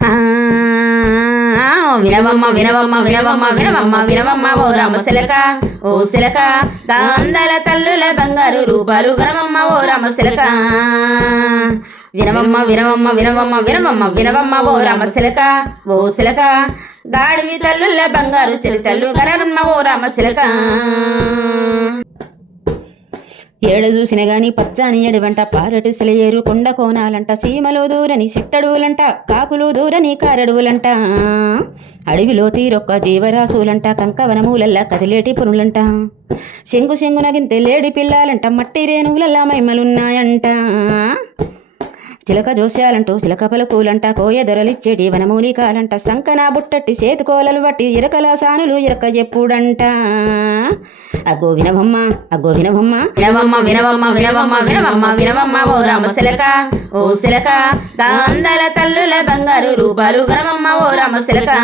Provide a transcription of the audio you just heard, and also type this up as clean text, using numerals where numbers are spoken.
ఆ, వినవమ్మ వినవమ్మ వినవమ్మ వినవమ్మ వినవమ్మ ఓ రామశిలక ఓ శిలక గాంధల తల్లుల బంగారు రూపాలు గనవమ్మ ఓ రామశిలక వినవమ్మ వినవమ్మ వినవమ్మ వినవమ్మ వినవమ్మ ఓ రామశిలక ఓ శిలక గాడివి తల్లుల బంగారు చిలితల్లు గనవమ్మ ఓ రామశిలక ఏడు చూసిన గాని పచ్చని ఎడవంట పారటి సెలయేరు కొండ కోనాలంట సీమలో దూరని చిట్టడువులంట కాకులు దూరని కారడువులంట అడవిలో తీరొక్క జీవరాశులంట కంకవనమూలల్లా కదిలేటి పురులంట శంగు శంగున గింతెలేడి పిల్లాలంట మట్టి రేణువులల్లా మైమలున్నాయంట చిలక జోస్యాలంటూ చిలక పలుకులంట కోయ దొరలిచ్చేటి వనమూలికాలంట సంకన బుట్టట్టి చేతుకోలలు బట్టి ఇరకల సానులు ఇరక ఎప్పుడంట అగ్గో వినవమ్మ అగ్గో వినవమ్మ వినవమ్మ వినవమ్మ వినవమ్మ వినవమ్మ వినవమ్మ ఓ రామశిలక ఓ శిలక గాంధల తల్లుల బంగారు రూపాలు గనవమ్మ ఓ రామశిలక